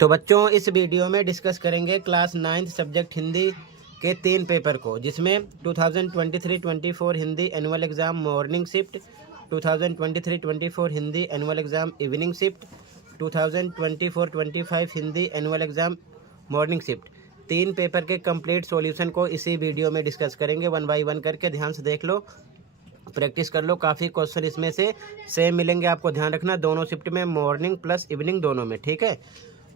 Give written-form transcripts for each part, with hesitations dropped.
तो बच्चों इस वीडियो में डिस्कस करेंगे क्लास 9th सब्जेक्ट हिंदी के 3 पेपर को, जिसमें 2023-24 Hindi annual exam morning shift, 2023-24 Hindi annual exam evening shift, 2024-25 Hindi annual exam morning shift. 3 paper के कंप्लीट सॉल्यूशन को इसी वीडियो में डिस्कस करेंगे, 1 बाय 1 करके। ध्यान से देख लो, प्रैक्टिस कर लो। काफ़ी क्वेश्चन इसमें से सेम मिलेंगे, आपको ध्यान रखना, दोनों शिफ्ट में, मॉर्निंग प्लस इवनिंग दोनों में, ठीक है।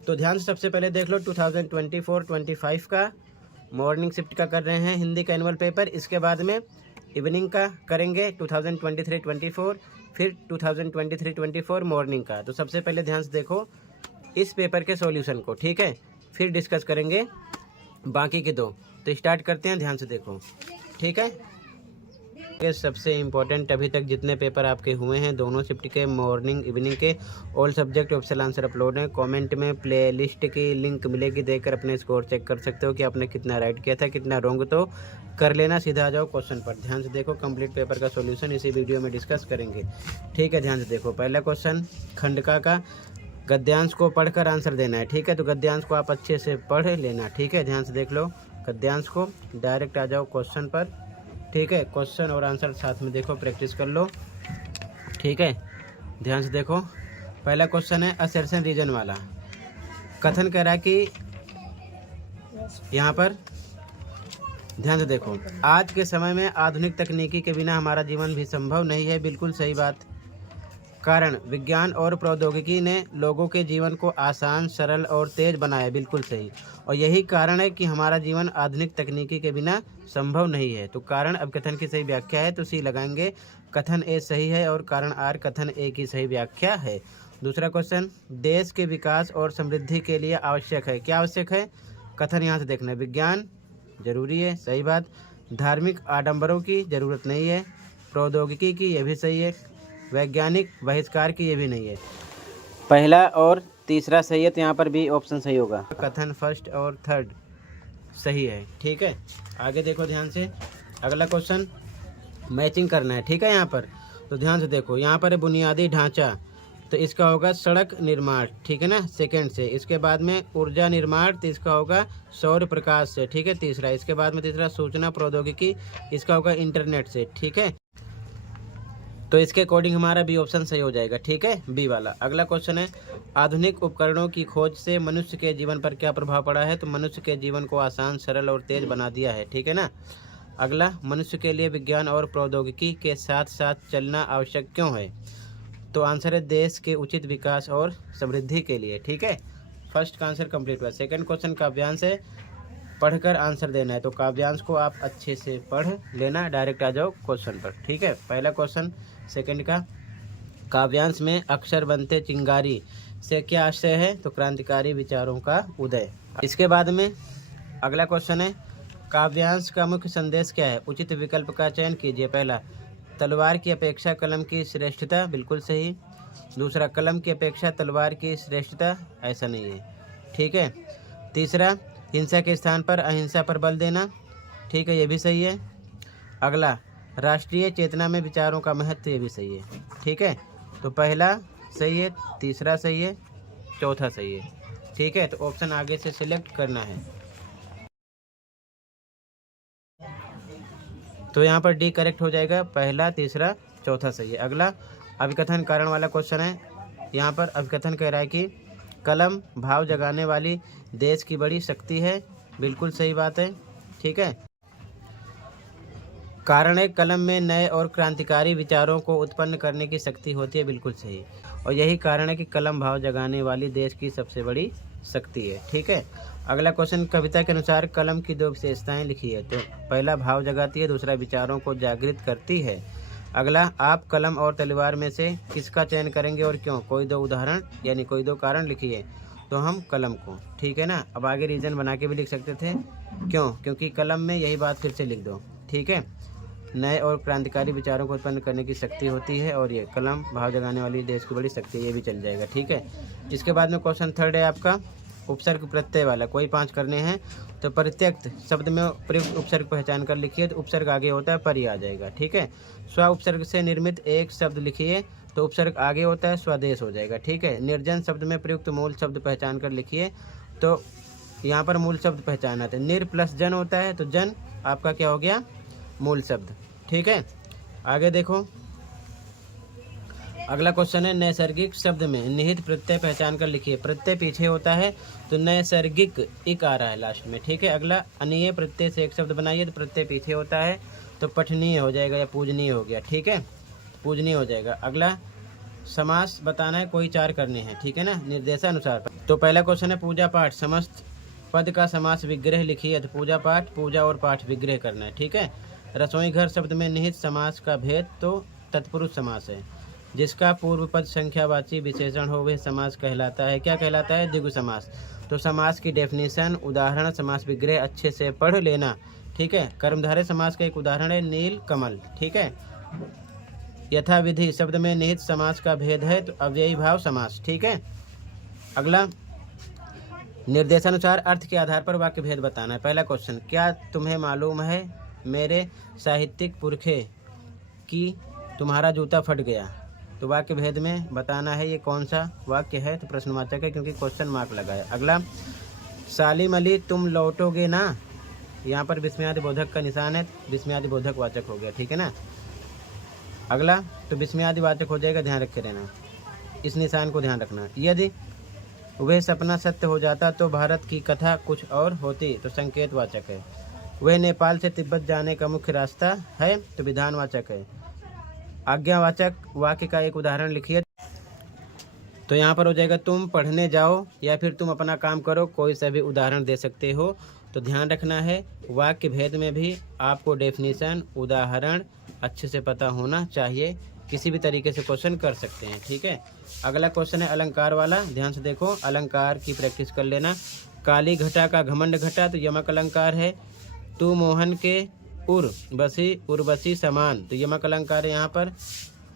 तो ध्यान से सबसे पहले देख लो 2024-25 का मॉर्निंग शिफ्ट का कर रहे हैं हिंदी का एनुअल पेपर। इसके बाद में इवनिंग का करेंगे 2023-24, फिर 2023-24 मॉर्निंग का। तो सबसे पहले ध्यान से देखो इस पेपर के सॉल्यूशन को, ठीक है, फिर डिस्कस करेंगे बाकी के दो। तो स्टार्ट करते हैं, ध्यान से देखो, ठीक है। सबसे इम्पोर्टेंट अभी तक जितने पेपर आपके हुए हैं, दोनों शिफ्ट के, मॉर्निंग इवनिंग के, all subject optional answer upload है। कमेंट में प्लेलिस्ट की लिंक मिलेगी, देखकर अपने स्कोर चेक कर सकते हो कि आपने कितना राइट किया था, कितना रॉन्ग, तो कर लेना। सीधा आ जाओ क्वेश्चन पर। ध्यान से देखो, कंप्लीट पेपर का सॉल्यूशन इसी वीडियो में डिस्कस करेंगे, ठीक है। ध्यान से देखो, पहला क्वेश्चन खंडका का गद्यांश को पढ़कर आंसर देना है, ठीक है। तो गद्यांश को आप अच्छे से पढ़ लेना, ठीक है। ध्यान से देख लो गद्यांश को, डायरेक्ट आ जाओ क्वेश्चन पर, ठीक है। क्वेश्चन और आंसर साथ में देखो, प्रैक्टिस कर लो, ठीक है। ध्यान से देखो, पहला क्वेश्चन है असर्शन रीजन वाला। कथन कह रहा है कि यहाँ पर ध्यान से देखो, आज के समय में आधुनिक तकनीकी के बिना हमारा जीवन भी संभव नहीं है। बिल्कुल सही बात। कारण विज्ञान और प्रौद्योगिकी ने लोगों के जीवन को आसान, सरल और तेज बनाया, बिल्कुल सही। और यही कारण है कि हमारा जीवन आधुनिक तकनीकी के बिना संभव नहीं है। तो कारण, अब कथन की सही व्याख्या है तो सी लगाएंगे। कथन ए सही है और कारण आर कथन ए की सही व्याख्या है। दूसरा क्वेश्चन, देश के विकास और समृद्धि के लिए आवश्यक है। क्या आवश्यक है? कथन यहाँ से देखना है, विज्ञान जरूरी है, सही बात। धार्मिक आडंबरों की जरूरत नहीं है। प्रौद्योगिकी की, यह भी सही है। वैज्ञानिक बहिष्कार की, ये भी नहीं है। पहला और तीसरा सही है, तो यहाँ पर भी ऑप्शन सही होगा। कथन फर्स्ट और थर्ड सही है, ठीक है। आगे देखो ध्यान से, अगला क्वेश्चन मैचिंग करना है, ठीक है। यहाँ पर तो ध्यान से देखो, यहाँ पर है बुनियादी ढांचा, तो इसका होगा सड़क निर्माण, ठीक है ना, सेकंड से। इसके बाद में ऊर्जा निर्माण, तो इसका होगा सौर प्रकाश से, ठीक है, तीसरा। इसके बाद में तीसरा सूचना प्रौद्योगिकी, इसका होगा इंटरनेट से, ठीक है। तो इसके अकॉर्डिंग हमारा बी ऑप्शन सही हो जाएगा, ठीक है, बी वाला। अगला क्वेश्चन है आधुनिक उपकरणों की खोज से मनुष्य के जीवन पर क्या प्रभाव पड़ा है। तो मनुष्य के जीवन को आसान, सरल और तेज बना दिया है, ठीक है ना। अगला, मनुष्य के लिए विज्ञान और प्रौद्योगिकी के साथ साथ चलना आवश्यक क्यों है। तो आंसर है देश के उचित विकास और समृद्धि के लिए, ठीक है। फर्स्ट का आंसर कंप्लीट हुआ। सेकंड क्वेश्चन काव्यांश है, पढ़कर आंसर देना है। तो काव्यांश को आप अच्छे से पढ़ लेना, डायरेक्ट आ जाओ क्वेश्चन पर, ठीक है। पहला क्वेश्चन सेकंड का, काव्यांश में अक्षर बनते चिंगारी से क्या आशय है। तो क्रांतिकारी विचारों का उदय। इसके बाद में अगला क्वेश्चन है काव्यांश का मुख्य संदेश क्या है। उचित विकल्प का चयन कीजिए। पहला, तलवार की अपेक्षा कलम की श्रेष्ठता, बिल्कुल सही। दूसरा, कलम की अपेक्षा तलवार की श्रेष्ठता, ऐसा नहीं है, ठीक है। तीसरा, हिंसा के स्थान पर अहिंसा पर बल देना, ठीक है, ये भी सही है। अगला, राष्ट्रीय चेतना में विचारों का महत्व, ये भी सही है, ठीक है। तो पहला सही है, तीसरा सही है, चौथा सही है, ठीक है। तो ऑप्शन आगे से सिलेक्ट करना है। तो यहाँ पर डी करेक्ट हो जाएगा, पहला, तीसरा, चौथा सही है। अगला अभिकथन कारण वाला क्वेश्चन है। यहाँ पर अभिकथन कह रहा है कि कलम भाव जगाने वाली देश की बड़ी शक्ति है, बिल्कुल सही बात है, ठीक है। कारण है कलम में नए और क्रांतिकारी विचारों को उत्पन्न करने की शक्ति होती है, बिल्कुल सही। और यही कारण है कि कलम भाव जगाने वाली देश की सबसे बड़ी शक्ति है, ठीक है। अगला क्वेश्चन, कविता के अनुसार कलम की 2 विशेषताएं लिखी है। तो पहला, भाव जगाती है, दूसरा, विचारों को जागृत करती है। अगला, आप कलम और तलवार में से किसका चयन करेंगे और क्यों। कोई 2 उदाहरण यानी कोई 2 कारण लिखिए। तो हम कलम को, ठीक है ना। अब आगे रीजन बना के भी लिख सकते थे, क्यों, क्योंकि कलम में यही बात फिर से लिख दो, ठीक है। नए और क्रांतिकारी विचारों को उत्पन्न करने की शक्ति होती है, और ये कलम भाव जगाने वाली देश की बड़ी शक्ति है, ये भी चल जाएगा, ठीक है। इसके बाद में क्वेश्चन थर्ड है आपका उपसर्ग प्रत्यय वाला, कोई 5 करने हैं। तो प्रत्यक्त शब्द में प्रयुक्त उपसर्ग पहचान कर लिखिए। तो उपसर्ग आगे होता है पर ही आ जाएगा, ठीक है। स्व उपसर्ग से निर्मित एक शब्द लिखिए। तो उपसर्ग आगे होता है, स्वदेश हो जाएगा। ठीक है। निर्जन शब्द में प्रयुक्त मूल शब्द पहचान कर लिखिए। तो यहाँ पर मूल शब्द पहचाना था, निर प्लस जन होता है, तो जन आपका क्या हो गया, मूल शब्द। ठीक है। आगे देखो, अगला क्वेश्चन है नैसर्गिक शब्द में निहित प्रत्यय पहचान कर लिखिए। प्रत्यय पीछे होता है तो नैसर्गिक इक आ रहा है लास्ट में। ठीक है। अगला अनीय प्रत्यय से एक शब्द बनाइए, तो प्रत्यय पीछे होता है तो पठनीय हो जाएगा या पूजनीय हो गया। ठीक है, पूजनीय हो जाएगा। अगला समास बताना है, कोई 4 करने हैं। ठीक है ना, निर्देशानुसार। तो पहला क्वेश्चन है पूजा पाठ, समस्त पद का समास विग्रह लिखिए। तो पूजा पाठ, पूजा और पाठ विग्रह करना है। ठीक है। रसोई घर शब्द में निहित समास का भेद तो तत्पुरुष समास है। जिसका पूर्व पद संख्यावाची विशेषण हो वह समास कहलाता है। क्या कहलाता है, द्विगु समास। तो समास की डेफिनेशन, उदाहरण, समास विग्रह अच्छे से पढ़ लेना। ठीक है। कर्मधारय समास का एक उदाहरण है नील कमल। ठीक है। यथाविधि शब्द में निहित समास का भेद है तो अव्ययी भाव समास। ठीक है। अगला निर्देशानुसार अर्थ के आधार पर वाक्य भेद बताना है। पहला क्वेश्चन, क्या तुम्हें मालूम है मेरे साहित्यिक पुरखे की तुम्हारा जूता फट गया। तो वाक्य भेद में बताना है ये कौन सा वाक्य है, तो प्रश्नवाचक है क्योंकि क्वेश्चन मार्क लगा है। अगला, सालिम अली तुम लौटोगे ना, यहाँ पर विस्मयादि बोधक का निशान है, विस्मयादि बोधक वाचक हो गया। ठीक है ना। अगला, तो विस्मयादि वाचक हो जाएगा, ध्यान रखे रहना, इस निशान को ध्यान रखना। यदि वह सपना सत्य हो जाता तो भारत की कथा कुछ और होती, तो संकेत वाचक है। वह नेपाल से तिब्बत जाने का मुख्य रास्ता है, तो विधानवाचक है। आज्ञावाचक वाक्य का एक उदाहरण लिखिए। तो यहाँ पर हो जाएगा तुम पढ़ने जाओ या फिर तुम अपना काम करो, कोई सा भी उदाहरण दे सकते हो। तो ध्यान रखना है वाक्य भेद में भी आपको डेफिनेशन, उदाहरण अच्छे से पता होना चाहिए। किसी भी तरीके से क्वेश्चन कर सकते हैं। ठीक है। अगला क्वेश्चन है अलंकार वाला, ध्यान से देखो, अलंकार की प्रैक्टिस कर लेना। काली घटा का घमंड घटा, तो यमक अलंकार है। तू मोहन के उर्वशी समान, तो यमक अलंकार है यहाँ पर।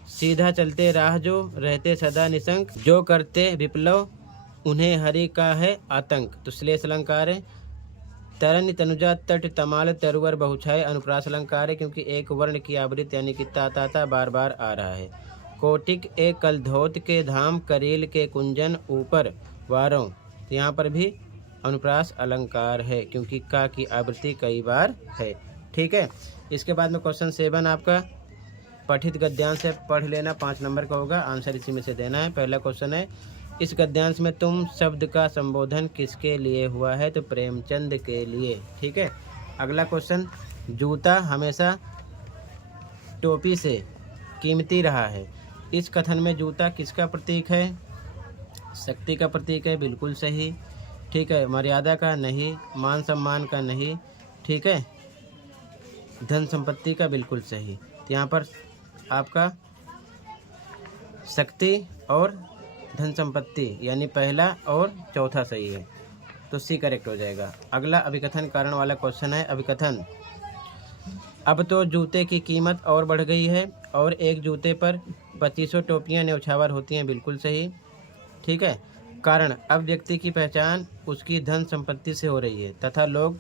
सीधा चलते राह जो रहते सदा निशंक, जो करते विप्लव उन्हें हरि का है आतंक, तो श्लेष अलंकार है। तरन तनुजा तट तमाल तरुवर बहुछाए, अनुप्रास अलंकार है क्योंकि एक वर्ण की आवृत्ति यानी कि ता बार बार आ रहा है। कोटिक एक कलधौत के धाम, करील के कुंजन ऊपर वारों, तो यहाँ पर भी अनुप्रास अलंकार है क्योंकि का की आवृत्ति कई बार है। ठीक है। इसके बाद में क्वेश्चन 7 आपका पठित गद्यांश से पढ़ लेना, 5 नंबर का होगा, आंसर इसी में से देना है। पहला क्वेश्चन है इस गद्यांश में तुम शब्द का संबोधन किसके लिए हुआ है, तो प्रेमचंद के लिए। ठीक है। अगला क्वेश्चन, जूता हमेशा टोपी से कीमती रहा है। इस कथन में जूता किसका प्रतीक है, शक्ति का प्रतीक है, बिल्कुल सही। ठीक है। मर्यादा का नहीं, मान सम्मान का नहीं। ठीक है। धन संपत्ति का बिल्कुल सही। तो यहाँ पर आपका शक्ति और धन संपत्ति यानी पहला और चौथा सही है, तो सी करेक्ट हो जाएगा। अगला अभिकथन कारण वाला क्वेश्चन है। अभिकथन, अब तो जूते की कीमत और बढ़ गई है और एक जूते पर 2500 टोपियाँ न्यौछावर होती हैं, बिल्कुल सही। ठीक है। कारण, अब व्यक्ति की पहचान उसकी धन संपत्ति से हो रही है तथा लोग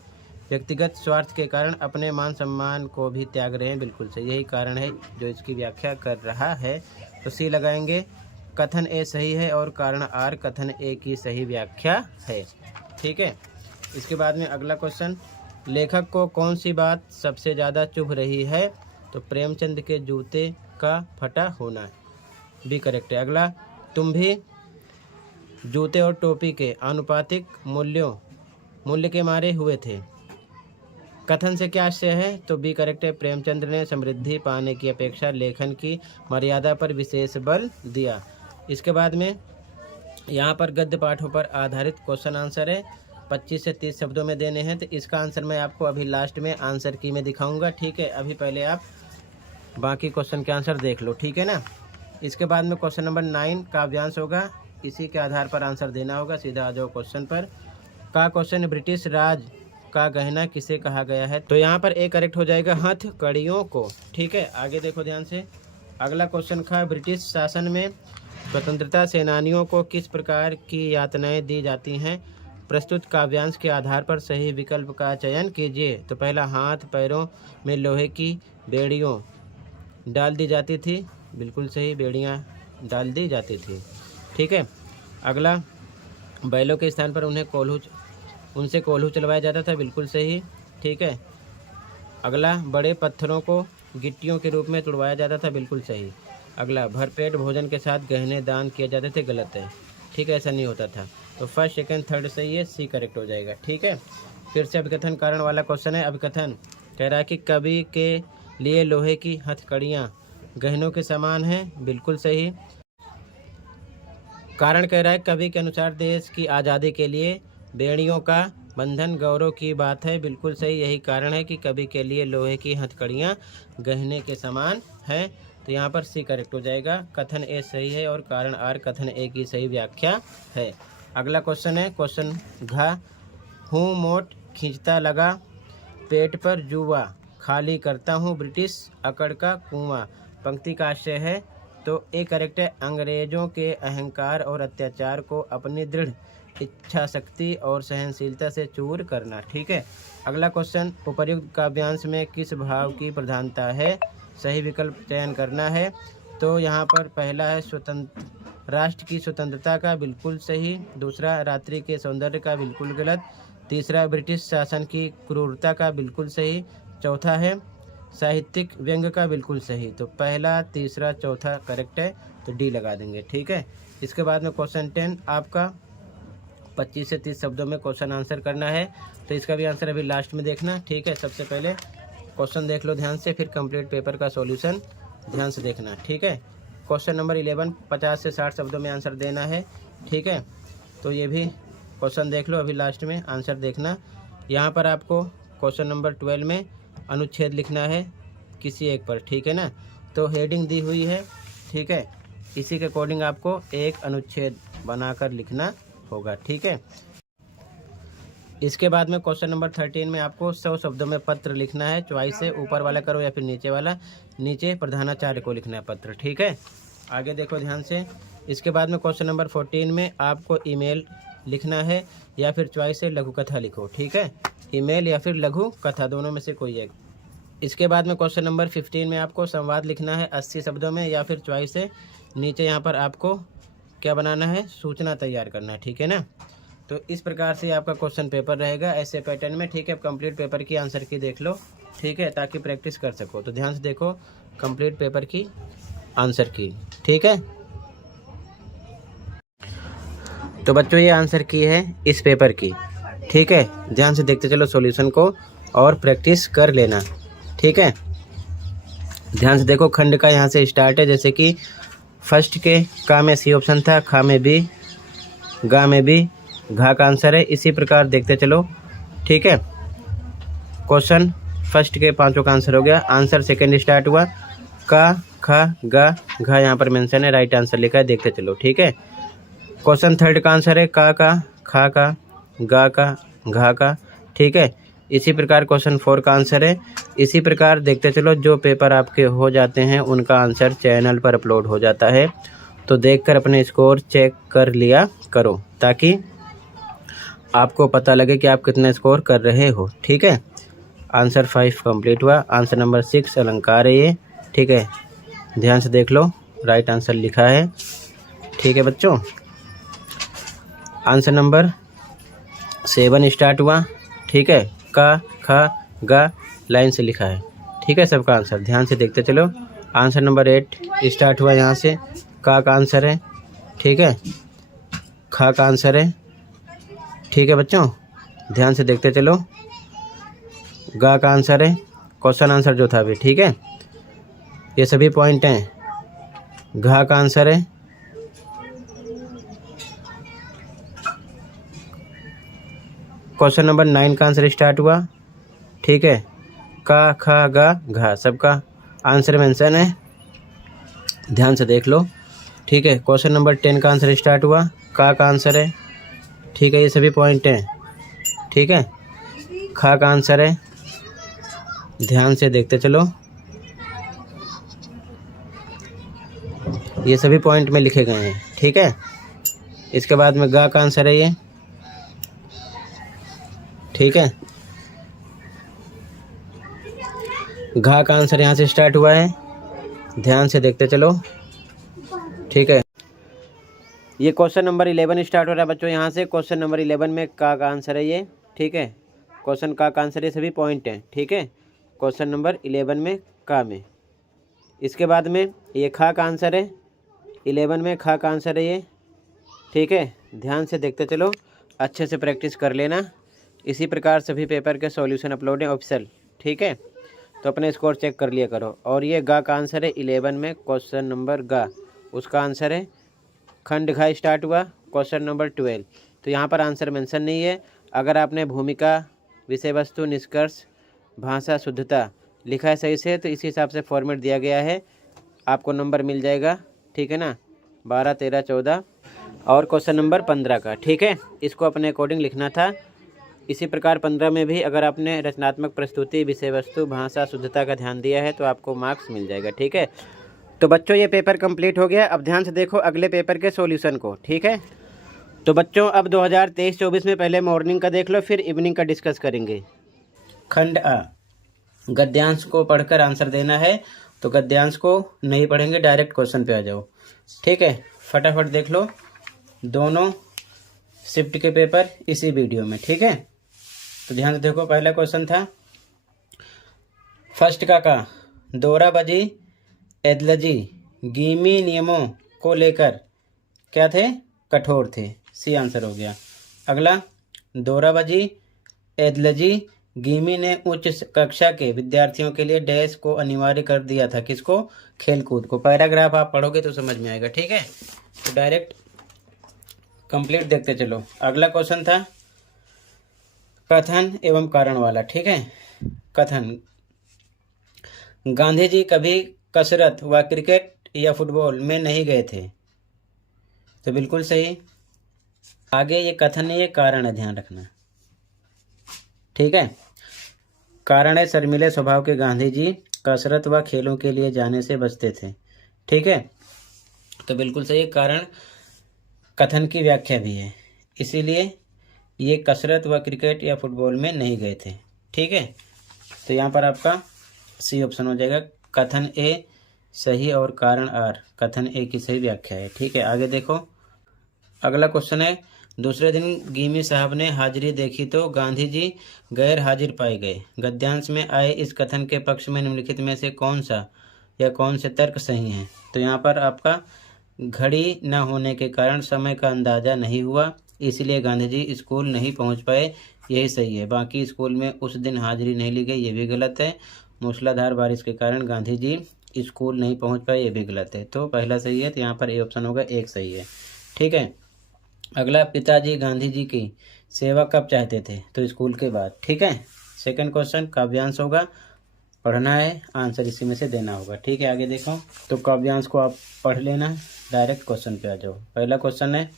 व्यक्तिगत स्वार्थ के कारण अपने मान सम्मान को भी त्याग रहे हैं, बिल्कुल सही। यही कारण है जो इसकी व्याख्या कर रहा है, तो सी लगाएंगे। कथन ए सही है और कारण आर कथन ए की सही व्याख्या है। ठीक है। इसके बाद में अगला क्वेश्चन, लेखक को कौन सी बात सबसे ज़्यादा चुभ रही है, तो प्रेमचंद के जूते का फटा होना, भी करेक्ट है। अगला, तुम भी जूते और टोपी के आनुपातिक मूल्य के मारे हुए थे, कथन से क्या आशय है, तो बी करेक्ट है। प्रेमचंद ने समृद्धि पाने की अपेक्षा लेखन की मर्यादा पर विशेष बल दिया। इसके बाद में यहाँ पर गद्य पाठों पर आधारित क्वेश्चन आंसर है, 25 से 30 शब्दों में देने हैं। तो इसका आंसर मैं आपको अभी लास्ट में आंसर की में दिखाऊंगा। ठीक है। अभी पहले आप बाकी क्वेश्चन के आंसर देख लो। ठीक है ना। इसके बाद में क्वेश्चन नंबर 9 काव्यांश होगा, इसी के आधार पर आंसर देना होगा। सीधा आ जाओ क्वेश्चन पर। का क्वेश्चन, ब्रिटिश राज का गहना किसे कहा गया है, तो यहाँ पर ए करेक्ट हो जाएगा, हथकड़ियों को। ठीक है। आगे देखो ध्यान से। अगला क्वेश्चन था, ब्रिटिश शासन में स्वतंत्रता सेनानियों को किस प्रकार की यातनाएं दी जाती हैं, प्रस्तुत काव्यांश के आधार पर सही विकल्प का चयन कीजिए। तो पहला, हाथ पैरों में लोहे की बेड़ियों डाल दी जाती थी, बिल्कुल सही, बेड़ियाँ डाल दी जाती थी। ठीक है। अगला, बैलों के स्थान पर उनसे कोल्हू चलवाया जाता था, बिल्कुल सही। ठीक है। अगला, बड़े पत्थरों को गिट्टियों के रूप में तुड़वाया जाता था, बिल्कुल सही। अगला, भरपेट भोजन के साथ गहने दान किए जाते थे, गलत है। ठीक है, ऐसा नहीं होता था। तो फर्स्ट, सेकंड, थर्ड सही है, सी करेक्ट हो जाएगा। ठीक है। फिर से अभिकथन कारण वाला क्वेश्चन है। अभिकथन कह रहा है कि कवि के लिए लोहे की हथकड़ियाँ गहनों के समान हैं, बिल्कुल सही। कारण कह रहा है कवि के अनुसार देश की आज़ादी के लिए बेड़ियों का बंधन गौरव की बात है, बिल्कुल सही। यही कारण है कि कवि के लिए लोहे की हथकड़ियाँ गहने के समान हैं। तो यहाँ पर सी करेक्ट हो जाएगा। कथन ए सही है और कारण आर कथन ए की सही व्याख्या है। अगला क्वेश्चन है क्वेश्चन घ, हूँ मोट खींचता लगा, पेट पर जुआ खाली करता हूँ, ब्रिटिश अकड़ का कुआं। पंक्ति का आशय है, तो ए करेक्ट है। अंग्रेजों के अहंकार और अत्याचार को अपनी दृढ़ इच्छा शक्ति और सहनशीलता से चूर करना। ठीक है। अगला क्वेश्चन, उपर्युक्त काव्यांश में किस भाव की प्रधानता है, सही विकल्प चयन करना है। तो यहाँ पर पहला है राष्ट्र की स्वतंत्रता का, बिल्कुल सही। दूसरा, रात्रि के सौंदर्य का, बिल्कुल गलत। तीसरा, ब्रिटिश शासन की क्रूरता का, बिल्कुल सही। चौथा है साहित्यिक व्यंग्य का, बिल्कुल सही। तो पहला, तीसरा, चौथा करेक्ट है, तो डी लगा देंगे। ठीक है। इसके बाद में क्वेश्चन 10 आपका 25 से 30 शब्दों में क्वेश्चन आंसर करना है। तो इसका भी आंसर अभी लास्ट में देखना। ठीक है। सबसे पहले क्वेश्चन देख लो ध्यान से, फिर कंप्लीट पेपर का सॉल्यूशन ध्यान से देखना। ठीक है। क्वेश्चन नंबर 11, 50 से 60 शब्दों में आंसर देना है। ठीक है। तो ये भी क्वेश्चन देख लो, अभी लास्ट में आंसर देखना। यहाँ पर आपको क्वेश्चन नंबर 12 में अनुच्छेद लिखना है किसी एक पर। ठीक है ना। तो हेडिंग दी हुई है। ठीक है। इसी के अकॉर्डिंग आपको एक अनुच्छेद बनाकर लिखना होगा। ठीक है। इसके बाद में क्वेश्चन नंबर 13 में आपको 100 शब्दों में पत्र लिखना है। चॉइस से ऊपर वाला करो या फिर नीचे वाला। नीचे प्रधानाचार्य को लिखना है पत्र। ठीक है। आगे देखो ध्यान से। इसके बाद में क्वेश्चन नंबर 14 में आपको ईमेल लिखना है या फिर चॉइस से लघु कथा लिखो। ठीक है। ईमेल या फिर लघु कथा, दोनों में से कोई एक। इसके बाद में क्वेश्चन नंबर 15 में आपको संवाद लिखना है 80 शब्दों में या फिर चॉइस से नीचे यहाँ पर आपको क्या बनाना है, सूचना तैयार करना है। ठीक है ना। तो इस प्रकार से आपका क्वेश्चन पेपर रहेगा ऐसे पैटर्न में। ठीक है। कंप्लीट पेपर की आंसर की देख लो। ठीक है, ताकि प्रैक्टिस कर सको। तो ध्यान से देखो कंप्लीट पेपर की आंसर की। ठीक है। तो बच्चों ये आंसर की है इस पेपर की। ठीक है। ध्यान से देखते चलो सॉल्यूशन को और प्रैक्टिस कर लेना। ठीक है। ध्यान से देखो खंड का यहाँ से स्टार्ट है। जैसे कि फर्स्ट के का में सी ऑप्शन था, खा में बी, गा में बी, घा का आंसर है। इसी प्रकार देखते चलो। ठीक है। क्वेश्चन फर्स्ट के 5 का आंसर हो गया। आंसर सेकंड स्टार्ट हुआ, का, खा, गा, घा यहाँ पर मेंशन है, राइट आंसर लिखा है, देखते चलो। ठीक है। क्वेश्चन थर्ड का आंसर है का, खा का, गा का, घा का। ठीक है। इसी प्रकार क्वेश्चन 4 का आंसर है। इसी प्रकार देखते चलो, जो पेपर आपके हो जाते हैं उनका आंसर चैनल पर अपलोड हो जाता है, तो देखकर अपने स्कोर चेक कर लिया करो ताकि आपको पता लगे कि आप कितने स्कोर कर रहे हो। ठीक है। आंसर 5 कंप्लीट हुआ। आंसर नंबर 6 अलंकार है ये। ठीक है। ध्यान से देख लो, राइट आंसर लिखा है। ठीक है बच्चों। आंसर नंबर 7 स्टार्ट हुआ। ठीक है। का, खा, गा लाइन से लिखा है। ठीक है सबका आंसर। ध्यान से देखते चलो। आंसर नंबर 8 स्टार्ट हुआ यहाँ से, का आंसर है। ठीक है। खा का आंसर है। ठीक है बच्चों, ध्यान से देखते चलो। गा का आंसर है, क्वेश्चन आंसर जो था अभी। ठीक है। ये सभी पॉइंट हैं। घा का आंसर है। क्वेश्चन नंबर 9 का आंसर स्टार्ट हुआ। ठीक है। का, खा, गा, घा सबका आंसर मेंशन है, ध्यान से देख लो। ठीक है। क्वेश्चन नंबर 10 का आंसर स्टार्ट हुआ, का आंसर है। ठीक है। ये सभी पॉइंट हैं। ठीक है। खा का आंसर है, ध्यान से देखते चलो। ये सभी पॉइंट में लिखे गए हैं। ठीक है। इसके बाद में गा का आंसर है ये। ठीक है। घा का आंसर यहाँ से स्टार्ट हुआ है, ध्यान से देखते चलो। ठीक है, ये क्वेश्चन नंबर 11 स्टार्ट हो रहा है बच्चों यहाँ से। क्वेश्चन नंबर 11 में का आंसर है ये, ठीक है। क्वेश्चन का आंसर ये सभी पॉइंट हैं, ठीक है। क्वेश्चन नंबर 11 में का में, इसके बाद में ये खा का आंसर है, 11 में खा का आंसर है ये, ठीक है। ध्यान से देखते चलो, अच्छे से प्रैक्टिस कर लेना। इसी प्रकार सभी पेपर के सॉल्यूशन अपलोड हैं ऑफिशियल, ठीक है। तो अपने स्कोर चेक कर लिया करो। और ये गा का आंसर है 11 में, क्वेश्चन नंबर गा, उसका आंसर है खंड घा स्टार्ट हुआ, क्वेश्चन नंबर 12। तो यहाँ पर आंसर मेंशन नहीं है। अगर आपने भूमिका, विषय वस्तु, निष्कर्ष, भाषा, शुद्धता लिखा है सही से, तो इसी हिसाब से फॉर्मेट दिया गया है, आपको नंबर मिल जाएगा, ठीक है ना, 12, 13, 14 और क्वेश्चन नंबर 15 का, ठीक है। इसको अपने अकॉर्डिंग लिखना था। इसी प्रकार 15 में भी अगर आपने रचनात्मक प्रस्तुति, विषय वस्तु, भाषा, शुद्धता का ध्यान दिया है तो आपको मार्क्स मिल जाएगा, ठीक है। तो बच्चों ये पेपर कंप्लीट हो गया। अब ध्यान से देखो अगले पेपर के सॉल्यूशन को, ठीक है। तो बच्चों अब 2023-24 में पहले मॉर्निंग का देख लो, फिर इवनिंग का डिस्कस करेंगे। खंड आ, गद्यांश को पढ़कर आंसर देना है। तो गद्यांश को नहीं पढ़ेंगे, डायरेक्ट क्वेश्चन पे आ जाओ, ठीक है। फटाफट देख लो दोनों शिफ्ट के पेपर इसी वीडियो में, ठीक है। तो ध्यान से देखो, पहला क्वेश्चन था फर्स्ट का दोरा बजी एदलजी गीमी नियमों को लेकर क्या थे, कठोर थे, सी आंसर हो गया। अगला, दोराबजी एदलजी गीमी ने उच्च कक्षा के विद्यार्थियों के लिए डैश को अनिवार्य कर दिया था, किसको, खेलकूद को। पैराग्राफ आप पढ़ोगे तो समझ में आएगा, ठीक है। तो डायरेक्ट कंप्लीट देखते चलो। अगला क्वेश्चन था कथन एवं कारण वाला, ठीक है। कथन, गांधी जी कभी कसरत व क्रिकेट या फुटबॉल में नहीं गए थे, तो बिल्कुल सही। आगे ये कथन है, ये कारण है, ध्यान रखना, ठीक है। कारण है शर्मीले स्वभाव के गांधी जी कसरत व खेलों के लिए जाने से बचते थे, ठीक है। तो बिल्कुल सही, कारण कथन की व्याख्या भी है, इसीलिए ये कसरत व क्रिकेट या फुटबॉल में नहीं गए थे, ठीक है। तो यहाँ पर आपका सी ऑप्शन हो जाएगा। कथन ए सही और कारण आर, कथन ए की सही व्याख्या है, ठीक है। आगे देखो, अगला क्वेश्चन है दूसरे दिन गीमी साहब ने हाजिरी देखी तो गांधी जी गैर हाजिर पाए गए। गद्यांश में आए इस कथन के पक्ष में निम्नलिखित में से कौन सा या कौन से तर्क सही हैं। तो यहाँ पर आपका घड़ी न होने के कारण समय का अंदाजा नहीं हुआ, इसलिए गांधी जी स्कूल नहीं पहुँच पाए, यही सही है। बाकी स्कूल में उस दिन हाजिरी नहीं ली गई, ये भी गलत है। मूसलाधार बारिश के कारण गांधी जी स्कूल नहीं पहुंच पाए, ये भी गलत है। तो पहला सही है, तो यहाँ पर ए ऑप्शन होगा, एक सही है, ठीक है। अगला, पिताजी गांधी जी की सेवा कब चाहते थे, तो स्कूल के बाद, ठीक है। सेकंड क्वेश्चन काव्यांश होगा, पढ़ना है, आंसर इसी में से देना होगा, ठीक है। आगे देखो, तो काव्यांश को आप पढ़ लेना, डायरेक्ट क्वेश्चन पे आ जाओ। पहला क्वेश्चन है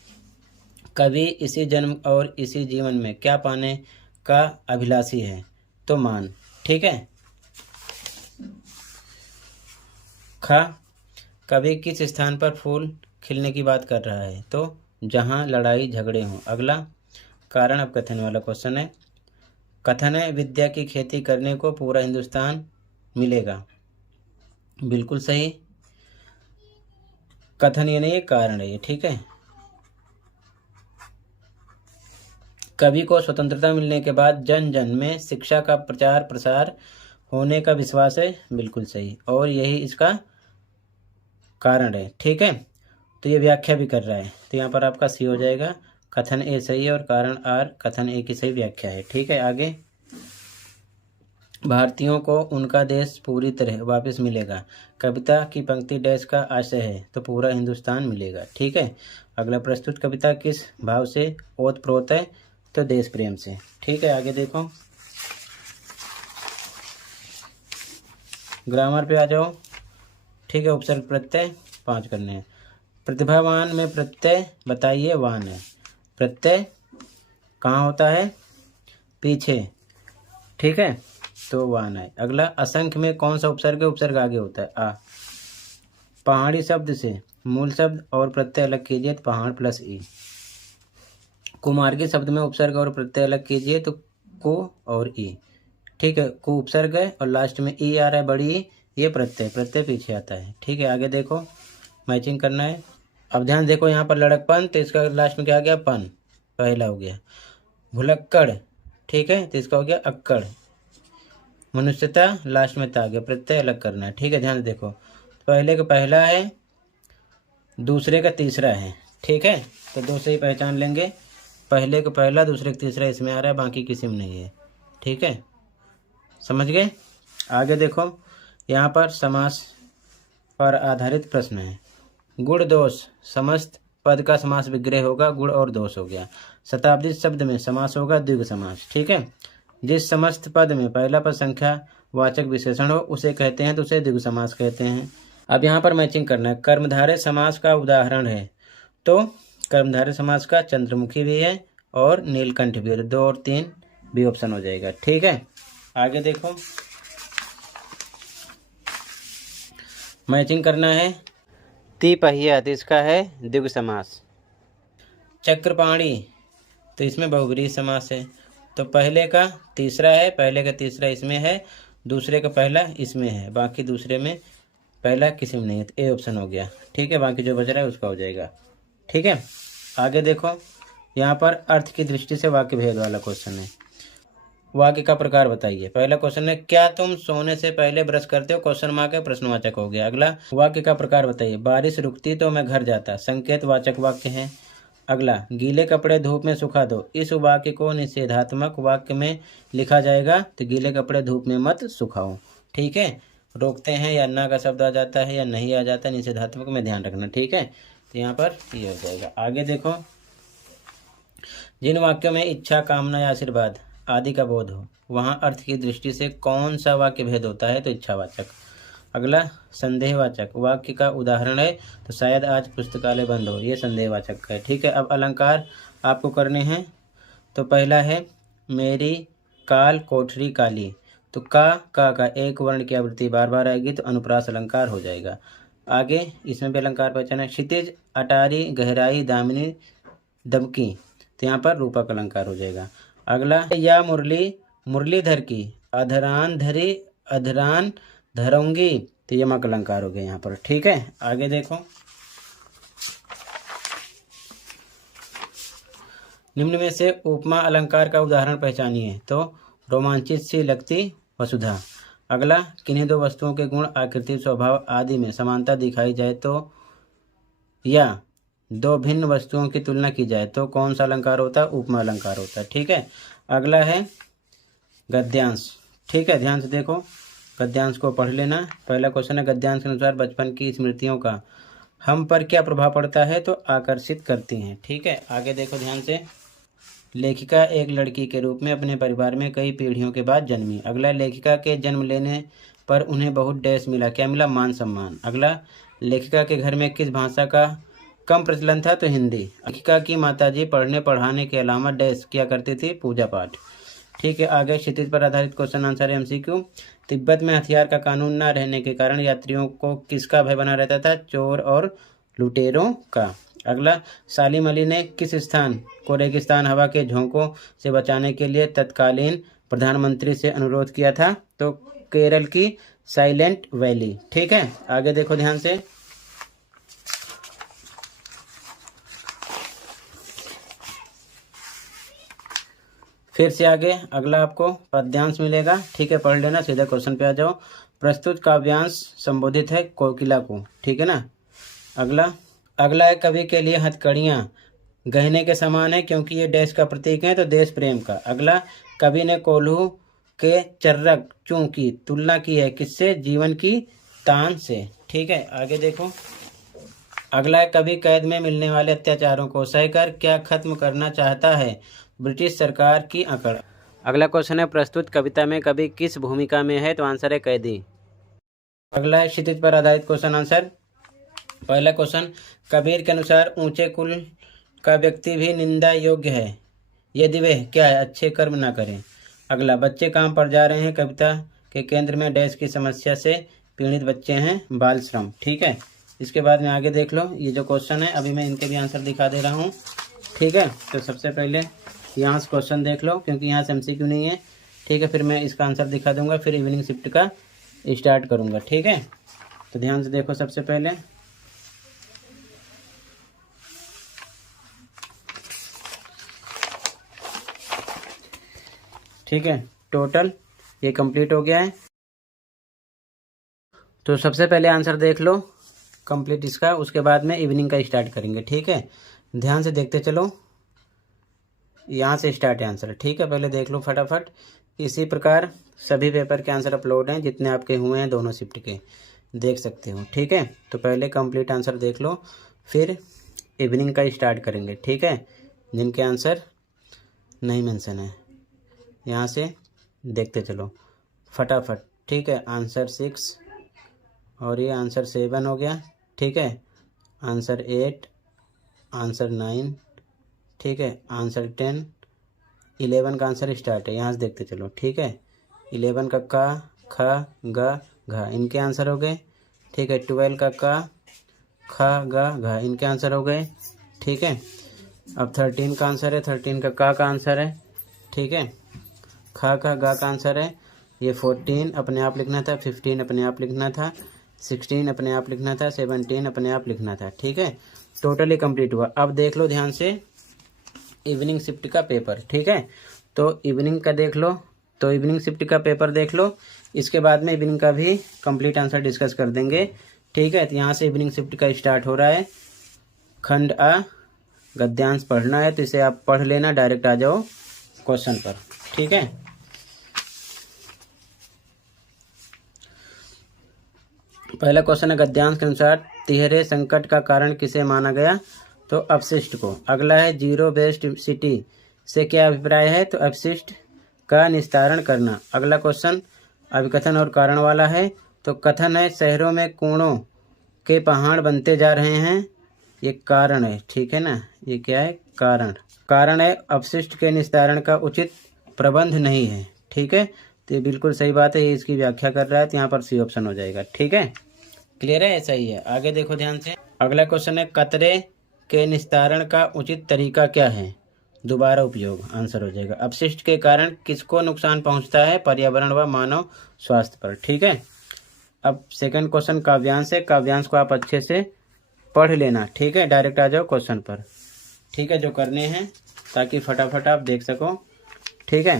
कवि इसी जन्म और इसी जीवन में क्या पाने का अभिलाषी है, तो मान, ठीक है। खा, कवि किस स्थान पर फूल खिलने की बात कर रहा है, तो जहां लड़ाई झगड़े हों। अगला, कारण अब कथन वाला क्वेश्चन है। कथन है विद्या की खेती करने को पूरा हिंदुस्तान मिलेगा, बिल्कुल सही। कथन ये नहीं है, कारण है ये, ठीक है। कवि को स्वतंत्रता मिलने के बाद जन जन में शिक्षा का प्रचार प्रसार होने का विश्वास है, बिल्कुल सही, और यही इसका कारण है, ठीक है। तो ये व्याख्या भी कर रहा है, तो यहाँ पर आपका सी हो जाएगा। कथन ए सही है और कारण आर, कथन ए की सही व्याख्या है, ठीक है। आगे, भारतीयों को उनका देश पूरी तरह वापस मिलेगा, कविता की पंक्ति डैश का आशय है, तो पूरा हिंदुस्तान मिलेगा, ठीक है। अगला, प्रस्तुत कविता किस भाव से ओतप्रोत है, तो देश प्रेम से, ठीक है। आगे देखो, ग्रामर पे आ जाओ, ठीक है। उपसर्ग प्रत्यय 5 करने हैं। प्रतिभावान में प्रत्यय बताइए, वान है। प्रत्यय कहाँ होता है, पीछे, ठीक है, तो वान है। अगला, असंख्य में कौन सा उपसर्ग है, उपसर्ग आगे होता है, आ। पहाड़ी शब्द से मूल शब्द और प्रत्यय अलग कीजिए, तो पहाड़ प्लस ई। कुमार्गी शब्द में उपसर्ग और प्रत्यय अलग कीजिए, तो को और ई, ठीक है। को उपसर्ग है और लास्ट में ई आ रहा है, बड़ी ई, ये प्रत्यय, प्रत्यय पीछे आता है, ठीक है। आगे देखो, मैचिंग करना है। अब ध्यान देखो यहाँ पर लड़कपन, तो इसका लास्ट में क्या आ गया, पन, पहला हो गया। भुलक्कड़, ठीक है, तो इसका हो गया अक्कड़। मनुष्यता, लास्ट में ता आ गया, प्रत्यय अलग करना है, ठीक है। ध्यान से देखो, पहले का पहला है, दूसरे का तीसरा है, ठीक है, तो दो से ही पहचान लेंगे। पहले का पहला, दूसरे का तीसरा इसमें आ रहा है, बाकी किसी में नहीं है, ठीक है, समझ गए। आगे देखो, यहाँ पर समास पर आधारित प्रश्न है। गुण दोष, समस्त पद का समास विग्रह होगा, गुण और दोष हो गया। शताब्दी शब्द में समास होगा द्विगु समास, ठीक है। जिस समस्त पद में पहला पद संख्या वाचक विशेषण हो उसे कहते हैं, तो उसे द्विगु समास कहते हैं। अब यहाँ पर मैचिंग करना है। कर्मधारय समास का उदाहरण है, तो कर्मधारय समास का चंद्रमुखी भी है और नीलकंठ भी है, 2 और 3 भी ऑप्शन हो जाएगा, ठीक है। आगे देखो, मैचिंग करना है। तिपहिया, तो इसका है द्विगु समास। चक्रपाणी, तो इसमें बहुब्रीहि समास है, तो पहले का तीसरा है, पहले का तीसरा इसमें है, दूसरे का पहला इसमें है, बाकी दूसरे में पहला किसी में नहीं है, तो ए ऑप्शन हो गया, ठीक है। बाकी जो बच रहा है उसका हो जाएगा, ठीक है। आगे देखो, यहाँ पर अर्थ की दृष्टि से वाक्य भेद वाला क्वेश्चन है। वाक्य का प्रकार बताइए। पहला क्वेश्चन है, क्या तुम सोने से पहले ब्रश करते हो, क्वेश्चन मार्क है, प्रश्नवाचक हो गया। अगला, वाक्य का प्रकार बताइए। बारिश रुकती तो मैं घर जाता, संकेत वाचक वाक्य है। अगला, गीले कपड़े धूप में सुखा दो, इस वाक्य को निषेधात्मक वाक्य में लिखा जाएगा, तो गीले कपड़े धूप में मत सुखाओ, ठीक है। रोकते हैं या ना का शब्द आ जाता है या नहीं आ जाता है, निषेधात्मक में ध्यान रखना, ठीक है। तो यहाँ पर ये हो जाएगा। आगे देखो, जिन वाक्यों में इच्छा, कामना या आशीर्वाद आदि का बोध हो, वहाँ अर्थ की दृष्टि से कौन सा वाक्य भेद होता है, तो इच्छावाचक। अगला, संदेहवाचक, वाक्य का उदाहरण है, तो शायद आज पुस्तकालय बंद हो, ये संदेहवाचक है, ठीक है। अब अलंकार आपको करने हैं, तो पहला है, मेरी काल कोठरी काली, तो का एक वर्ण की आवृत्ति बार बार आएगी, तो अनुप्रास अलंकार हो जाएगा। आगे इसमें भी अलंकार पहचाना है। क्षितिज, अटारी, गहराई, दामिनी, दबकी, तो यहाँ पर रूपक अलंकार हो जाएगा। अगला, या मुरली, मुरलीधर की, अधरान धरी, अधरान धरूंगी, तो यमक अलंकार हो गया यहाँ पर, ठीक है। आगे देखो, निम्न में से उपमा अलंकार का उदाहरण पहचानिए, तो रोमांचित सी लगती वसुधा। अगला, किन्हीं दो वस्तुओं के गुण, आकृति, स्वभाव आदि में समानता दिखाई जाए तो, या दो भिन्न वस्तुओं की तुलना की जाए तो कौन सा अलंकार होता है, उपमा अलंकार होता है, ठीक है। अगला है गद्यांश, ठीक है। ध्यान से देखो, गद्यांश को पढ़ लेना। पहला क्वेश्चन है, गद्यांश के अनुसार बचपन की स्मृतियों का हम पर क्या प्रभाव पड़ता है, तो आकर्षित करती हैं, ठीक है। आगे देखो ध्यान से, लेखिका एक लड़की के रूप में अपने परिवार में कई पीढ़ियों के बाद जन्मी। अगला, लेखिका के जन्म लेने पर उन्हें बहुत डैश मिला, क्या मिला, मान सम्मान। अगला, लेखिका के घर में किस भाषा का कम प्रचलन था, तो हिंदी। लेखिका की माताजी पढ़ने पढ़ाने के अलावा डैश किया करती थी, पूजा पाठ, ठीक है। आगे क्षितिज पर आधारित क्वेश्चन आंसर एमसीक्यू। तिब्बत में हथियार का कानून न रहने के कारण यात्रियों को किसका भय बना रहता था, चोर और लुटेरों का। अगला, सालिम अली ने किस स्थान को रेगिस्तान हवा के झोंकों से बचाने के लिए तत्कालीन प्रधानमंत्री से अनुरोध किया था, तो केरल की साइलेंट वैली, ठीक है। आगे देखो ध्यान से, फिर से आगे अगला आपको पद्यांश मिलेगा, ठीक है, पढ़ लेना। सीधा क्वेश्चन पे आ जाओ। प्रस्तुत काव्यांश संबोधित है कोकिला को, ठीक है ना। अगला है, कवि के लिए हथकड़ियाँ गहने के समान है क्योंकि ये देश का प्रतीक है, तो देश प्रेम का। अगला, कवि ने कोल्हू के चर्रक चूं की तुलना की है, किससे, जीवन की तान से, ठीक है। आगे देखो, अगला है, कवि कैद में मिलने वाले अत्याचारों को सहकर क्या खत्म करना चाहता है, ब्रिटिश सरकार की अकड़। अगला क्वेश्चन है, प्रस्तुत कविता में कवि किस भूमिका में है, तो आंसर है कैदी। अगला है, क्षितिज पर आधारित क्वेश्चन आंसर। पहला क्वेश्चन, कबीर के अनुसार ऊंचे कुल का व्यक्ति भी निंदा योग्य है यदि वह क्या है, अच्छे कर्म ना करें। अगला, बच्चे काम पर जा रहे हैं, कविता के केंद्र में डैश की समस्या से पीड़ित बच्चे हैं, बाल श्रम, ठीक है। इसके बाद में आगे देख लो, ये जो क्वेश्चन है अभी मैं इनके भी आंसर दिखा दे रहा हूँ, ठीक है। तो सबसे पहले यहाँ से क्वेश्चन देख लो क्योंकि यहाँ से एमसीक्यू नहीं है, ठीक है। फिर मैं इसका आंसर दिखा दूंगा, फिर इवनिंग शिफ्ट का स्टार्ट करूँगा, ठीक है। तो ध्यान से देखो, सबसे पहले ठीक है, टोटल ये कंप्लीट हो गया है। तो सबसे पहले आंसर देख लो कंप्लीट इसका, उसके बाद में इवनिंग का स्टार्ट करेंगे। ठीक है, ध्यान से देखते चलो, यहाँ से स्टार्ट है आंसर। ठीक है, पहले देख लो फटाफट। इसी प्रकार सभी पेपर के आंसर अपलोड हैं जितने आपके हुए हैं दोनों शिफ्ट के, देख सकते हो। ठीक है, तो पहले कंप्लीट आंसर देख लो, फिर इवनिंग का स्टार्ट करेंगे। ठीक है, जिनके आंसर नहीं मेंशन है यहाँ से देखते चलो फटाफट। ठीक है, आंसर 6 और ये आंसर 7 हो गया। ठीक है, आंसर 8, आंसर 9, ठीक है, आंसर 10, 11 का आंसर स्टार्ट है, यहाँ से देखते चलो। ठीक है, 11 का ख ग घ इनके आंसर हो गए। ठीक है, 12 का ख ग घ इनके आंसर हो गए। ठीक है, अब 13 का आंसर है, 13 का आंसर है। ठीक है, ख का ग का आंसर है। ये 14 अपने आप लिखना था, 15 अपने आप लिखना था, 16 अपने आप लिखना था, 17 अपने आप लिखना था। ठीक है, टोटली कंप्लीट हुआ। अब देख लो ध्यान से इवनिंग शिफ्ट का पेपर। ठीक है, तो इवनिंग का देख लो, तो इवनिंग शिफ्ट का पेपर देख लो, इसके बाद में इवनिंग का भी कंप्लीट आंसर डिस्कस कर देंगे। ठीक है, तो यहाँ से इवनिंग शिफ्ट का स्टार्ट हो रहा है। खंड आ गद्यांश पढ़ना है तो इसे आप पढ़ लेना, डायरेक्ट आ जाओ क्वेश्चन पर। ठीक है, पहला क्वेश्चन है गद्यांश के अनुसार तिहरे संकट का कारण किसे माना गया? तो अपशिष्ट को। अगला है जीरो वेस्ट सिटी से क्या अभिप्राय है? तो अपशिष्ट का निस्तारण करना। अगला क्वेश्चन अभिकथन और कारण वाला है। तो कथन है शहरों में कूड़ों के पहाड़ बनते जा रहे हैं, ये कारण है। ठीक है ना, ये क्या है? कारण। कारण है अपशिष्ट के निस्तारण का उचित प्रबंध नहीं है। ठीक है, तो ये बिल्कुल सही बात है, ये इसकी व्याख्या कर रहा है, तो यहाँ पर सी ऑप्शन हो जाएगा। ठीक है, क्लियर है? ऐसा ही है। आगे देखो ध्यान से, अगला क्वेश्चन है कचरे के निस्तारण का उचित तरीका क्या है? दोबारा उपयोग आंसर हो जाएगा। अपशिष्ट के कारण किसको नुकसान पहुंचता है? पर्यावरण व मानव स्वास्थ्य पर। ठीक है, अब सेकंड क्वेश्चन काव्यांश है, काव्यांश को आप अच्छे से पढ़ लेना। ठीक है, डायरेक्ट आ जाओ क्वेश्चन पर। ठीक है, जो करने हैं ताकि फटाफट आप देख सको। ठीक है,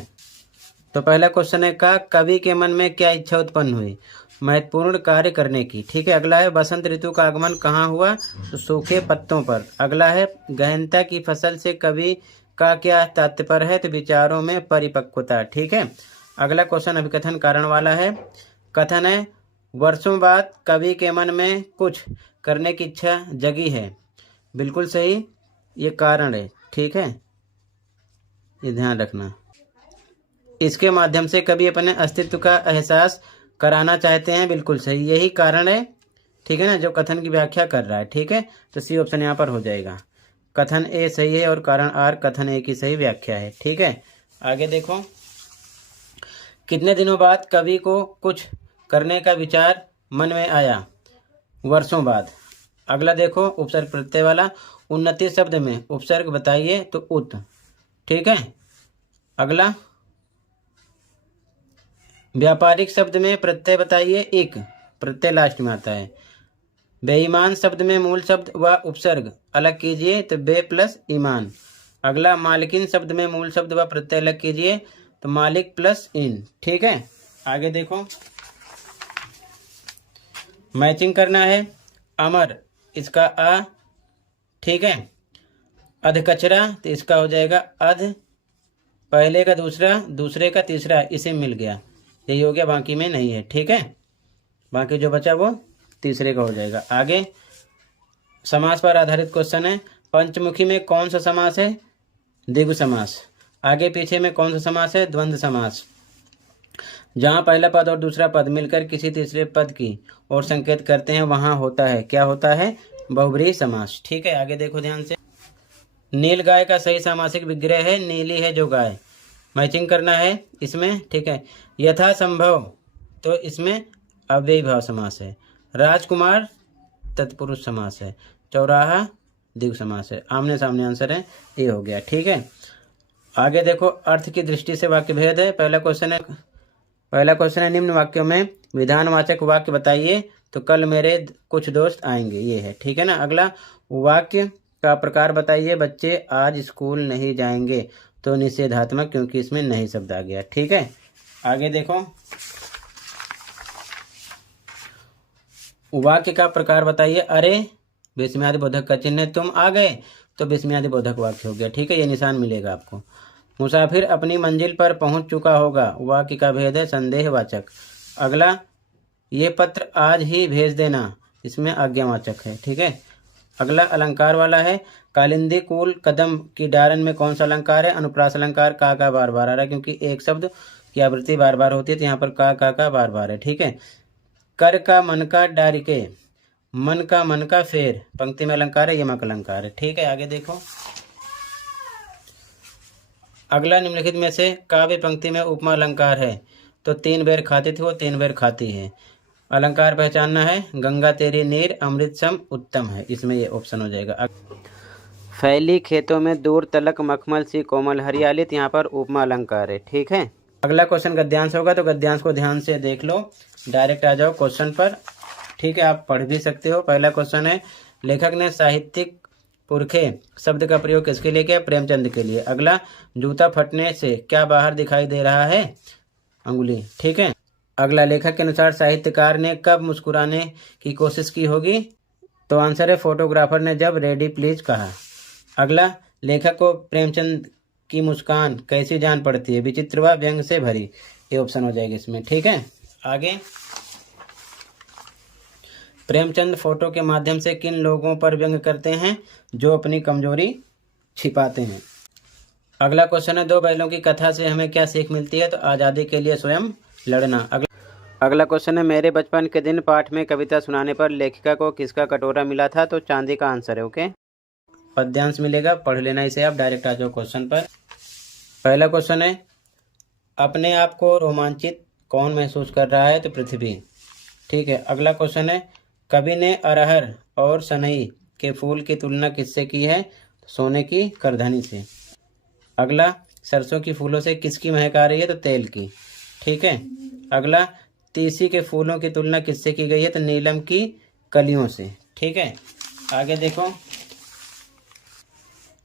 तो पहला क्वेश्चन है का कवि के मन में क्या इच्छा उत्पन्न हुई? महत्वपूर्ण कार्य करने की। ठीक है, अगला है बसंत ऋतु का आगमन कहाँ हुआ? तो सूखे पत्तों पर। अगला है गहनता की फसल से कवि का क्या तात्पर्य है? तो विचारों में परिपक्वता। ठीक है, अगला क्वेश्चन अभिकथन कारण वाला है। कथन है वर्षों बाद कवि के मन में कुछ करने की इच्छा जगी है, बिल्कुल सही, ये कारण है। ठीक है, ये ध्यान रखना। इसके माध्यम से कवि अपने अस्तित्व का एहसास कराना चाहते हैं, बिल्कुल सही, यही कारण है। ठीक है ना, जो कथन की व्याख्या कर रहा है। ठीक है, तो सी ऑप्शन यहाँ पर हो जाएगा। कथन ए सही है और कारण आर कथन ए की सही व्याख्या है। ठीक है, आगे देखो, कितने दिनों बाद कवि को कुछ करने का विचार मन में आया? वर्षों बाद। अगला देखो उपसर्ग प्रत्यय वाला, उन्नति शब्द में उपसर्ग बताइए? तो उत। ठीक है, अगला व्यापारिक शब्द में प्रत्यय बताइए? एक, प्रत्यय लास्ट में आता है। बेईमान शब्द में मूल शब्द व उपसर्ग अलग कीजिए? तो बे प्लस ईमान। अगला मालिकिन शब्द में मूल शब्द व प्रत्यय अलग कीजिए? तो मालिक प्लस इन। ठीक है, आगे देखो, मैचिंग करना है। अमर इसका आ। ठीक है, अध कचरा तो इसका हो जाएगा अध, पहले का दूसरा, दूसरे का तीसरा, इसे मिल गया, यही हो गया, बाकी में नहीं है। ठीक है, बाकी जो बचा वो तीसरे का हो जाएगा। आगे समास पर आधारित क्वेश्चन है। पंचमुखी में कौन सा समास है? द्विगु समास। आगे पीछे में कौन सा समास है? द्वंद्व समास। जहाँ पहला पद और दूसरा पद मिलकर किसी तीसरे पद की और संकेत करते हैं वहाँ होता है, क्या होता है? बहुब्रीहि समास। ठीक है, आगे देखो ध्यान से, नील गाय का सही सामासिक विग्रह है नीली है जो गाय, मैचिंग करना है इसमें। ठीक है, यथा संभव तो इसमें अव्ययी भाव समास है। राजकुमार तत्पुरुष समास है। चौराहा द्विगु समास है। आमने सामने आंसर है, ये हो गया। ठीक है, आगे देखो, अर्थ की दृष्टि से वाक्य भेद है। पहला क्वेश्चन है निम्न वाक्यों में विधानवाचक वाक्य बताइए? तो कल मेरे कुछ दोस्त आएंगे, ये है। ठीक है ना, अगला वाक्य का प्रकार बताइए। बच्चे आज स्कूल नहीं जाएंगे, तो निषेधात्मक, क्योंकि इसमें नहीं शब्द आ गया। ठीक है, आगे देखो। वाक्य का प्रकार बताइए। अरे विस्मयादि बोधक का चिन्ह है, तुम आ गए, तो विस्मयादि बोधक वाक्य हो गया। ठीक है, ये निशान मिलेगा आपको। मुसाफिर अपनी मंजिल पर पहुंच चुका होगा, वाक्य का भेद है संदेहवाचक। अगला, ये पत्र आज ही भेज देना, इसमें आज्ञावाचक है। ठीक है, अगला अलंकार वाला है। कालिंदी कुल कदम की डारन में कौन सा अलंकार है? अनुप्रास अलंकार। का बार बार आ रहा है, क्योंकि एक शब्द की आवृत्ति बार बार होती है, तो यहाँ पर का बार बार है। ठीक है, कर का मन का डारिके, मन का फेर, पंक्ति में अलंकार है, यमक अलंकार है। ठीक है, आगे देखो। अगला निम्नलिखित में से काव्य पंक्ति में उपमा अलंकार है, तो 3 बेर खाती थी, वो 3 बेर खाती है। अलंकार पहचानना है। गंगा तेरी नीर अमृत सम उत्तम है, इसमें ये ऑप्शन हो जाएगा। फैली खेतों में दूर तलक मखमल सी कोमल हरियाली, तो यहाँ पर उपमा अलंकार है। ठीक है, अगला क्वेश्चन गद्यांश होगा, तो गद्यांश को ध्यान से देख लो, डायरेक्ट आ जाओ क्वेश्चन पर। ठीक है, आप पढ़ भी सकते हो। पहला क्वेश्चन है, लेखक ने साहित्यिक पुरखे शब्द का प्रयोग किसके लिए किया? प्रेमचंद के लिए। अगला, जूता फटने से क्या बाहर दिखाई दे रहा है? अंगुली। ठीक है, अगला, लेखक के अनुसार साहित्यकार ने कब मुस्कुराने की कोशिश की होगी? तो आंसर है फोटोग्राफर ने जब रेडी प्लीज कहा। अगला, लेखक को प्रेमचंद की मुस्कान कैसी जान पड़ती है? विचित्र व व्यंग से भरी, ये ऑप्शन हो जाएगा इसमें। ठीक है, आगे, प्रेमचंद फोटो के माध्यम से किन लोगों पर व्यंग करते हैं? जो अपनी कमजोरी छिपाते हैं। अगला क्वेश्चन है, 2 बैलों की कथा से हमें क्या सीख मिलती है? तो आज़ादी के लिए स्वयं लड़ना। अगला क्वेश्चन है, मेरे बचपन के दिन पाठ में कविता सुनाने पर लेखिका को किसका कटोरा मिला था? तो चांदी का आंसर है। ओके, पद्यांश मिलेगा, पढ़ लेना इसे आप। डायरेक्ट आ जाओ क्वेश्चन पर। पहला क्वेश्चन है, अपने आप को रोमांचित कौन महसूस कर रहा है? तो पृथ्वी। ठीक है, अगला क्वेश्चन है, कवि ने अरहर और सनई के फूल की तुलना किससे की है? सोने की करधनी से। अगला, सरसों की फूलों से किसकी महक आ रही है? तो तेल की। ठीक है, अगला, तीसी के फूलों की तुलना किससे की गई है? तो नीलम की कलियों से। ठीक है, आगे देखो।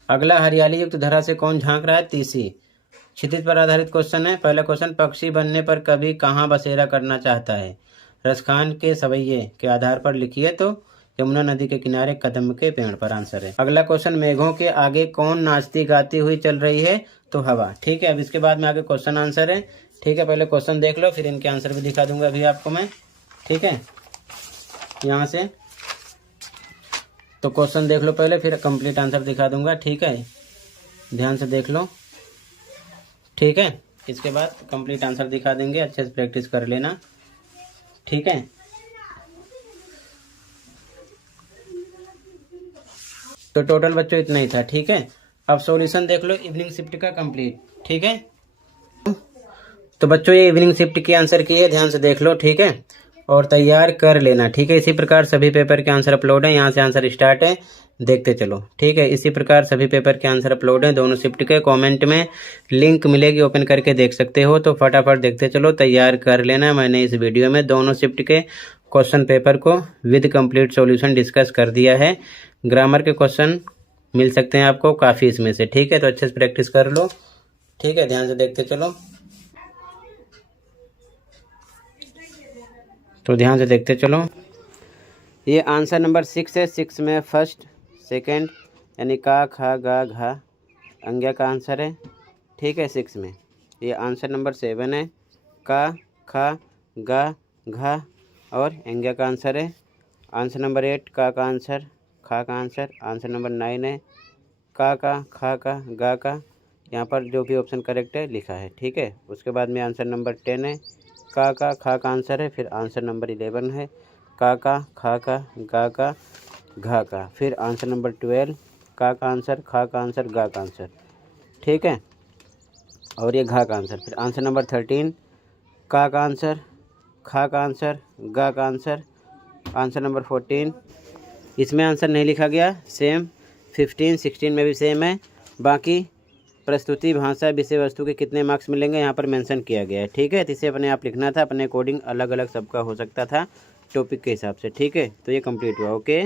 अगला, हरियाली युक्त धरा से कौन झांक रहा है? तीसी। क्षितिज पर आधारित क्वेश्चन है। पहला क्वेश्चन, पक्षी बनने पर कवि कहाँ बसेरा करना चाहता है? रसखान के सवैये के आधार पर लिखिए, तो यमुना नदी के किनारे कदम के पेड़ पर आंसर है। अगला क्वेश्चन, मेघों के आगे कौन नाचती गाती हुई चल रही है? तो हवा। ठीक है, अब इसके बाद में आगे क्वेश्चन आंसर है। ठीक है, पहले क्वेश्चन देख लो, फिर इनके आंसर भी दिखा दूंगा अभी आपको मैं। ठीक है, यहाँ से तो क्वेश्चन देख लो पहले, फिर कंप्लीट आंसर दिखा दूंगा। ठीक है, ध्यान से देख लो। ठीक है, इसके बाद कंप्लीट आंसर दिखा देंगे, अच्छे से प्रैक्टिस कर लेना। ठीक है, तो टोटल बच्चों इतना ही था। ठीक है, अब सॉल्यूशन देख लो इवनिंग शिफ्ट का कंप्लीट। ठीक है, तो बच्चों ये इवनिंग शिफ्ट की आंसर की है, ध्यान से देख लो। ठीक है, और तैयार कर लेना। ठीक है, इसी प्रकार सभी पेपर के आंसर अपलोड हैं, यहाँ से आंसर स्टार्ट है, देखते चलो। ठीक है, इसी प्रकार सभी पेपर के आंसर अपलोड हैं, दोनों शिफ्ट के। कमेंट में लिंक मिलेगी, ओपन करके देख सकते हो, तो फटाफट देखते चलो, तैयार कर लेना। मैंने इस वीडियो में दोनों शिफ्ट के क्वेश्चन पेपर को विद कंप्लीट सॉल्यूशन डिस्कस कर दिया है। ग्रामर के क्वेश्चन मिल सकते हैं आपको काफ़ी इसमें से। ठीक है, तो अच्छे से प्रैक्टिस कर लो। ठीक है, ध्यान से देखते चलो, तो ध्यान से देखते चलो। ये आंसर नंबर 6 है। 6 में फर्स्ट सेकंड यानी का खा गा घा अंग्या का आंसर है। ठीक है, 6 में। ये आंसर नंबर 7 है। का खा गा घा और अंग्या का आंसर है। आंसर नंबर 8 का आंसर, खा का आंसर। आंसर नंबर 9 है का खा का गा का, यहाँ पर जो भी ऑप्शन करेक्ट है लिखा है। ठीक है, उसके बाद में आंसर नंबर 10 है का खा का आंसर है। फिर आंसर नंबर 11 है का खा का गा का घा का। फिर आंसर नंबर 12 का आंसर, खा का आंसर, गा का आंसर। ठीक है, और ये घा का आंसर। फिर आंसर नंबर 13 का आंसर, खा का आंसर, गा का आंसर। आंसर नंबर 14 इसमें आंसर नहीं लिखा गया, सेम। 15 16 में भी सेम है। बाकी प्रस्तुति, भाषा, विषय वस्तु के कितने मार्क्स मिलेंगे यहाँ पर मेंशन किया गया है। ठीक है, तो इसे अपने आप लिखना था, अपने अकॉर्डिंग अलग अलग सबका हो सकता था टॉपिक के हिसाब से। ठीक है, तो ये कंप्लीट हुआ। ओके।